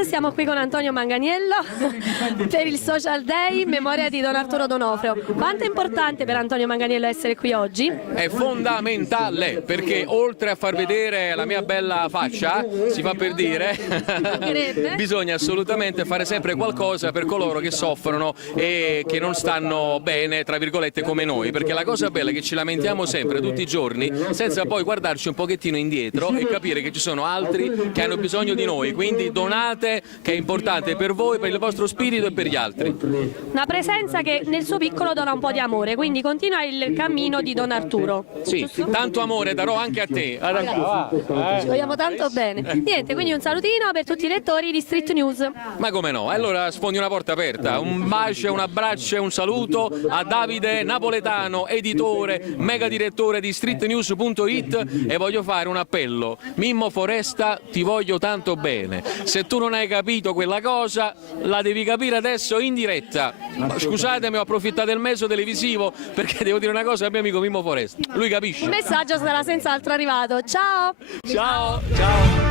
It, siamo qui con Antonio Manganiello per il Social Day in memoria di Don Arturo D'Onofrio. Quanto è importante per Antonio Manganiello essere qui oggi? È fondamentale, perché oltre a far vedere la mia bella faccia, si fa per dire, bisogna assolutamente fare sempre qualcosa per coloro che soffrono e che non stanno bene, tra virgolette, come noi, perché la cosa bella è che ci lamentiamo sempre, tutti i giorni, senza poi guardarci un pochettino indietro e capire che ci sono altri che hanno bisogno di noi, quindi donate, che è importante per voi, per il vostro spirito e per gli altri. Una presenza che nel suo piccolo dona un po' di amore, quindi continua il cammino di Don Arturo. Sì, giusto? tanto amore darò anche a te. Ci vogliamo tanto bene. Niente, quindi un salutino per tutti i lettori di Street News. Ma come no? Allora sfondi una porta aperta. Un bacio, un abbraccio e un saluto a Davide Napoletano, editore, mega direttore di streetnews.it, e voglio fare un appello. Mimmo Foresta, ti voglio tanto bene. Se tu non hai capito quella cosa, la devi capire adesso in diretta. Scusatemi, ho approfittato del mezzo televisivo perché devo dire una cosa al mio amico Mimmo Foresta. Lui capisce. Il messaggio sarà senz'altro arrivato. Ciao! Ciao, ciao.